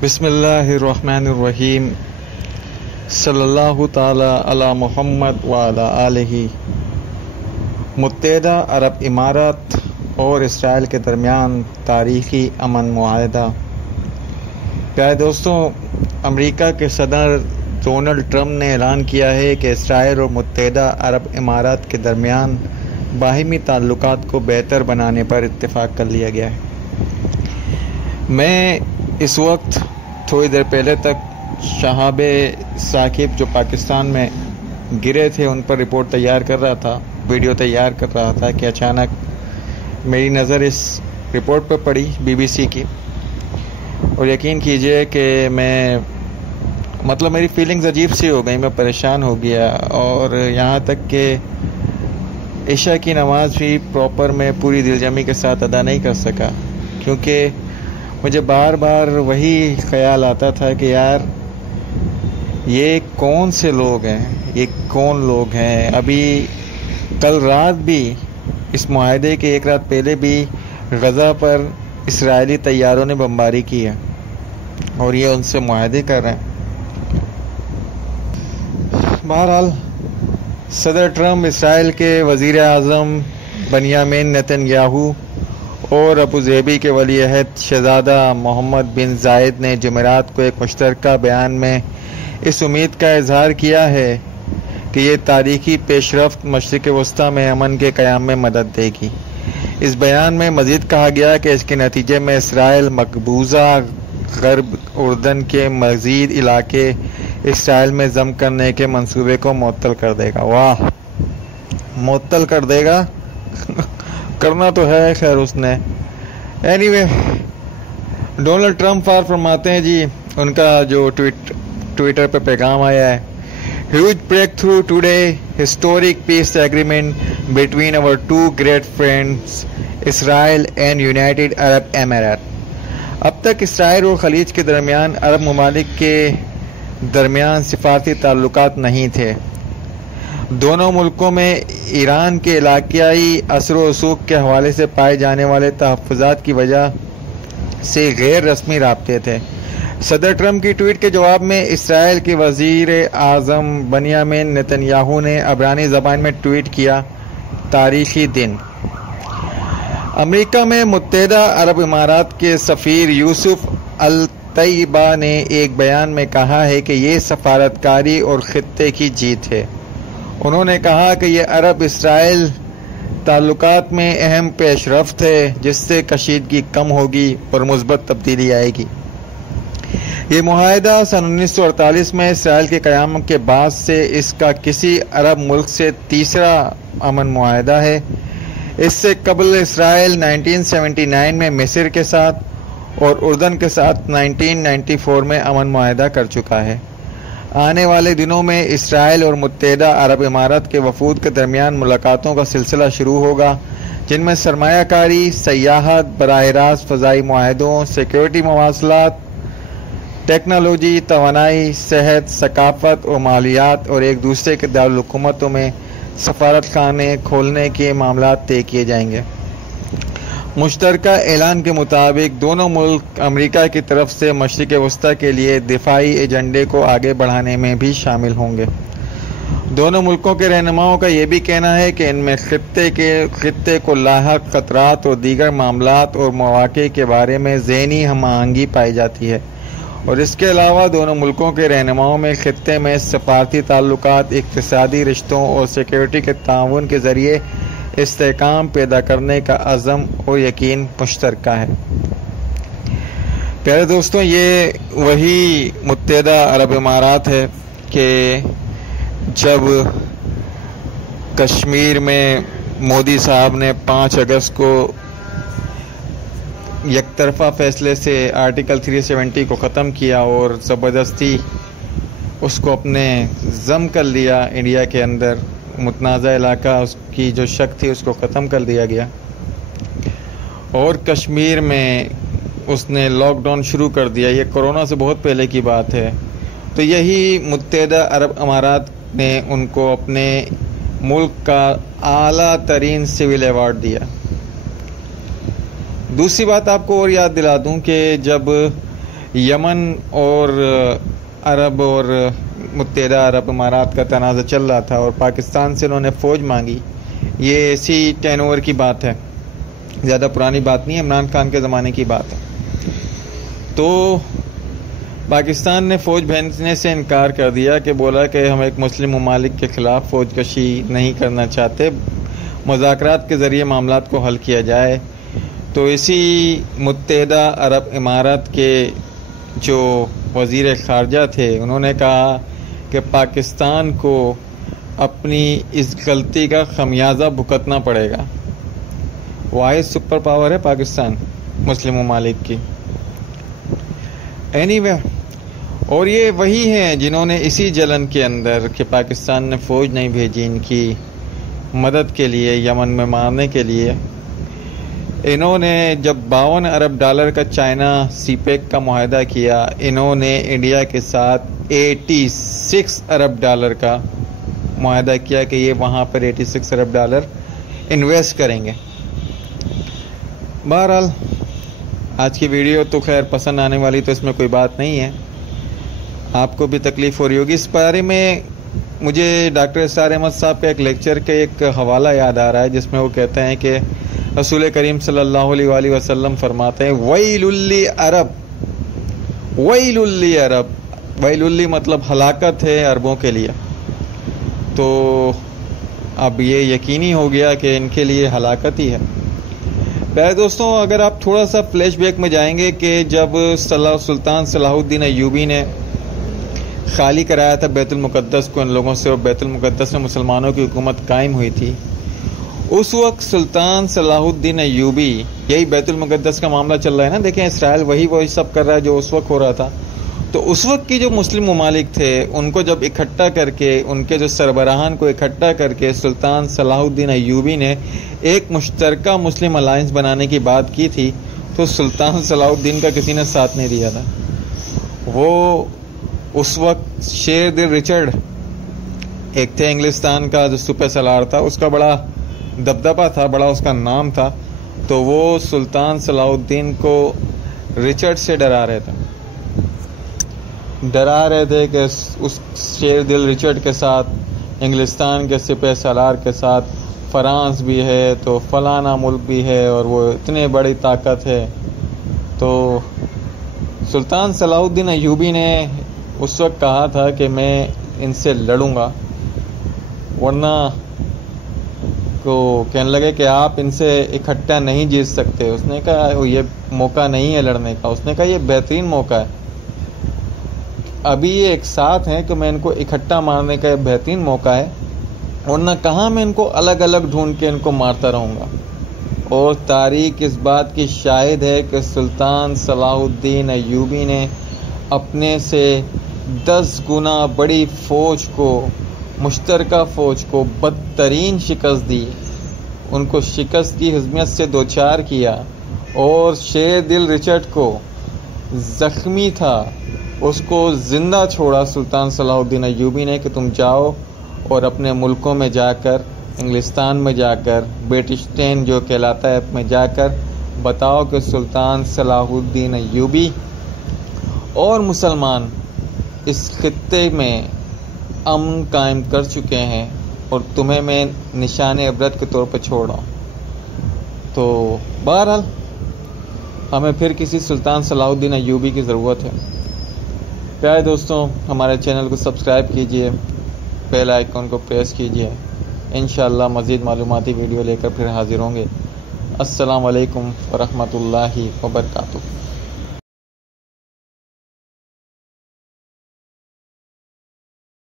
बिस्मिल्लाहिर्रहमानिर्रहीम सल्लल्लाहु ताला अला मुहम्मद व अला आलिही। मुत्तहदा अरब इमारात और इसराइल के दरमियान तारीख़ी अमन मुआहदा। प्यारे दोस्तों, अमेरिका के सदर डोनाल्ड ट्रंप ने ऐलान किया है कि इसराइल और मुत्तहदा अरब इमारात के दरमियान बाहिमी ताल्लुकात को बेहतर बनाने पर इत्तेफाक कर लिया गया है। मैं इस वक्त थोड़ी देर पहले तक शहाब साकिब जो पाकिस्तान में गिरे थे उन पर रिपोर्ट तैयार कर रहा था, वीडियो तैयार कर रहा था कि अचानक मेरी नज़र इस रिपोर्ट पर पड़ी BBC की, और यकीन कीजिए कि मेरी फीलिंग्स अजीब सी हो गई। मैं परेशान हो गया और यहाँ तक कि इशा की नमाज भी प्रॉपर में पूरी दिलजमी के साथ अदा नहीं कर सका, क्योंकि मुझे बार बार वही ख्याल आता था कि यार ये कौन से लोग हैं, ये कौन लोग हैं। अभी कल रात भी इस मुआहदे के एक रात पहले भी गज़ा पर इसराइली तैयारों ने बमबारी की है और ये उनसे मुआहदे कर रहे हैं। बहरहाल सदर ट्रंप इसराइल के वज़ीर आज़म बेंजामिन नेतन्याहू और अबूज़ेबी के वली अहद शहज़ादा मोहम्मद बिन जायद ने जुमेरात को एक मुश्तरका बयान में इस उम्मीद का इजहार किया है कि ये तारीख़ी पेशरफ्त मशरिक़ वस्ता में अमन के क़याम में मदद देगी। इस बयान में मज़ीद कहा गया कि इसके नतीजे में इसराइल मकबूजा ग़र्ब उर्दन के मज़ीद इलाके इसराइल में ज़म करने के मंसूबे को मुअत्तल कर देगा। वाह, मुअत्तल कर देगा करना तो है खैर उसने। एनीवे, डोनाल्ड ट्रंप फरमाते हैं जी, उनका जो ट्विटर पे पैगाम आया है, huge breakthrough today, historic peace agreement between our two great friends Israel and United Arab Emirate. अब तक इसराइल और खलीज के दरमियान अरब ममालिक के दरमियान सिफारती ताल्लुकात नहीं थे। दोनों मुल्कों में ईरान के इलाक़ाई असर व रसूख के हवाले से पाए जाने वाले तहफ़्फ़ुज़ात की वजह से गैर रस्मी राब्ते थे। सदर ट्रंप की ट्वीट के जवाब में इसराइल के वज़ीर आज़म बेंजामिन नेतन्याहू ने अबरानी ज़बान में ट्वीट किया, तारीख़ी दिन। अमेरिका में मुत्तहदा अरब इमारात के सफ़ीर यूसुफ अल तैयबा ने एक बयान में कहा है कि ये सफारतकारी और ख़ित्ते की जीत है। उन्होंने कहा कि यह अरब इसराइल ताल्लुकात में अहम पेशरफ्त है, जिससे कशीदगी कम होगी और मुस्बत तब्दीली आएगी। ये मुआहदा सन 1948 में इसराइल के क़याम के बाद से इसका किसी अरब मुल्क से तीसरा अमन मुआहदा है। इससे कबल इसराइल 1979 में मिस्र के साथ और उर्दन के साथ 1994 में अमन मुआहदा कर चुका है। आने वाले दिनों में इसराइल और मुत्तहदा अरब इमारात के वफूद के दरमियान मुलाकातों का सिलसिला शुरू होगा, जिनमें सरमायाकारी, सयाहत, बराह रास्त फ़ज़ाई मुआहदों, सिक्योरिटी मवासलात, टेक्नोलॉजी, तवानाई, सेहत, सकाफ़त और मालियात और एक दूसरे के दारुल-हुकूमतों में सफारत खाने खोलने के मामलात तय किए जाएंगे। मुश्तरका ऐलान के मुताबिक दोनों मुल्क अमेरिका की तरफ से मशरिक़ वस्ता के लिए दिफाई एजेंडे को आगे बढ़ाने में भी शामिल होंगे। दोनों मुल्कों के रहनुमाओं का यह भी कहना है कि इनमें खित्ते को लाहक ख़तरात और दीगर मामलात और मौक़े के बारे में ज़हनी हम-आहंगी पाई जाती है, और इसके अलावा दोनों मुल्कों के रहनुमाओं में खित्ते में सफारती ताल्लुकात, इक़्तिसादी रिश्तों और सिक्योरिटी के ताउन के ज़रिए इस्तेहकाम पैदा करने का अज़म और यकीन मुश्तरका है। प्यारे दोस्तों, ये वही मुत्तहदा अरब इमारात है कि जब कश्मीर में मोदी साहब ने 5 अगस्त को यकतरफा फैसले से आर्टिकल 370 को ख़त्म किया और ज़बरदस्ती उसको अपने ज़म कर लिया, इंडिया के अंदर मुतनाज़ा इलाका उसकी जो शक थी उसको ख़त्म कर दिया गया, और कश्मीर में उसने लॉकडाउन शुरू कर दिया। ये कोरोना से बहुत पहले की बात है। तो यही मुत्तहदा अरब अमारात ने उनको अपने मुल्क का आला तरीन सिविल अवार्ड दिया। दूसरी बात आपको और याद दिला दूं कि जब यमन और अरब और मुत्तहिदा अरब इमारात का तनाज़ा चल रहा था और पाकिस्तान से उन्होंने फ़ौज मांगी। ये इसी 10 ओवर की बात है, ज़्यादा पुरानी बात नहीं है, इमरान खान के ज़माने की बात है। तो पाकिस्तान ने फ़ौज भेजने से इनकार कर दिया कि बोला कि हम एक मुस्लिम ममालिक के ख़िलाफ़ फ़ौज कशी नहीं करना चाहते, मुज़ाकरात के ज़रिए मामलात को हल किया जाए। तो इसी मुत्तहिदा अरब इमारात के जो वज़ीर ख़ारजा थे उन्होंने कहा कि पाकिस्तान को अपनी इस गलती का खमियाजा भुगतना पड़ेगा। वाहिद सुपर पावर है पाकिस्तान मुस्लिम ममालिक की। एनीवे, और ये वही हैं जिन्होंने इसी जलन के अंदर कि पाकिस्तान ने फ़ौज नहीं भेजी इनकी मदद के लिए, यमन में मारने के लिए, इन्होंने जब $52 अरब का चाइना सीपेक का मुआहदा किया, इन्होंने इंडिया के साथ $86 अरब का मुआहदा किया कि ये वहाँ पर $86 अरब इन्वेस्ट करेंगे। बहरहाल आज की वीडियो तो खैर पसंद आने वाली तो इसमें कोई बात नहीं है, आपको भी तकलीफ़ हो रही होगी। इस बारे में मुझे डॉक्टर इसार अहमद साहब का एक लेक्चर के एक हवाला याद आ रहा है जिसमें वो कहते हैं कि रसूल करीम सल्लल्लाहु अलैहि वसल्लम फरमाते हैं वैलुल्ली अरब, वैलुल्ली अरब, वैलुल्ली मतलब हलाकत है अरबों के लिए। तो अब ये यकीनी हो गया कि इनके लिए हलाकत ही है। प्यारे दोस्तों, अगर आप थोड़ा सा फ्लैशबैक में जाएंगे कि जब सुल्तान सलाहुद्दीन अय्यूबी ने खाली कराया था बैतुल मुक़द्दस को इन लोगों से और बैतुल मुक़द्दस में मुसलमानों की हुकूमत कायम हुई थी, उस वक्त सुल्तान सलाहुद्दीन अय्यूबी, यही बैतुल मुक़द्दस का मामला चल रहा है ना, देखें इसराइल वही सब कर रहा है जो उस वक्त हो रहा था। तो उस वक्त की जो मुस्लिम ममालिक थे उनको जब इकट्ठा करके, उनके जो सरबराहान को इकट्ठा करके सुल्तान सलाहुद्दीन अय्यूबी ने एक मुश्तरका मुस्लिम अलायंस बनाने की बात की थी, तो सुल्तान सलाहुद्दीन का किसी ने साथ नहीं दिया था। वो उस वक्त शेर दिल रिचर्ड एक थे इंग्लिस्तान का जो सुपर सलार था, उसका बड़ा दबदबा था, बड़ा उसका नाम था। तो वो सुल्तान सलाहुद्दीन को रिचर्ड से डरा रहे थे कि उस शेर दिल रिचर्ड के साथ इंग्लिस्तान के सिपह सलार के साथ फ्रांस भी है, तो फलाना मुल्क भी है और वो इतने बड़ी ताकत है। तो सुल्तान सलाहुद्दीन अय्यूबी ने उस वक्त कहा था कि मैं इनसे लड़ूंगा, वरना को कहने लगे कि आप इनसे इकट्ठा नहीं जीत सकते। उसने कहा ये मौका नहीं है लड़ने का, उसने कहा ये बेहतरीन मौका है, अभी ये एक साथ हैं कि मैं इनको इकट्ठा मारने का बेहतरीन मौका है, वरना कहाँ मैं इनको अलग अलग ढूंढ के इनको मारता रहूँगा। और तारीख इस बात की शाहिद है कि सुल्तान सलाहुद्दीन अय्यूबी ने अपने से 10 गुना बड़ी फ़ौज को, मुश्तरका फ़ौज को बदतरीन शिकस्त दी, उनको शिकस्त की हिज़मियत से दो चार किया। और शेर दिल रिचर्ड को ज़ख्मी था, उसको ज़िंदा छोड़ा सुल्तान सलाहुद्दीन अय्यूबी ने कि तुम जाओ और अपने मुल्कों में जाकर, इंग्लिस्तान में जाकर, बेटिस्टेन जो कहलाता है में जाकर बताओ कि सुल्तान सलाहुद्दीन अय्यूबी और मुसलमान इस खित्ते में अमन कायम कर चुके हैं और तुम्हें मैं निशान इबरत के तौर पर छोड़ रहा हूँ। तो बहरहाल हमें फिर किसी सुल्तान सलाहुद्दीन अय्यूबी की ज़रूरत है। प्यारे दोस्तों, हमारे चैनल को सब्सक्राइब कीजिए, बेल आइकन को प्रेस कीजिए। इंशाअल्लाह मज़ीद मालूमाती वीडियो लेकर फिर हाजिर होंगे। अस्सलाम वालेकुम व रहमतुल्लाहि व बरकातुहू।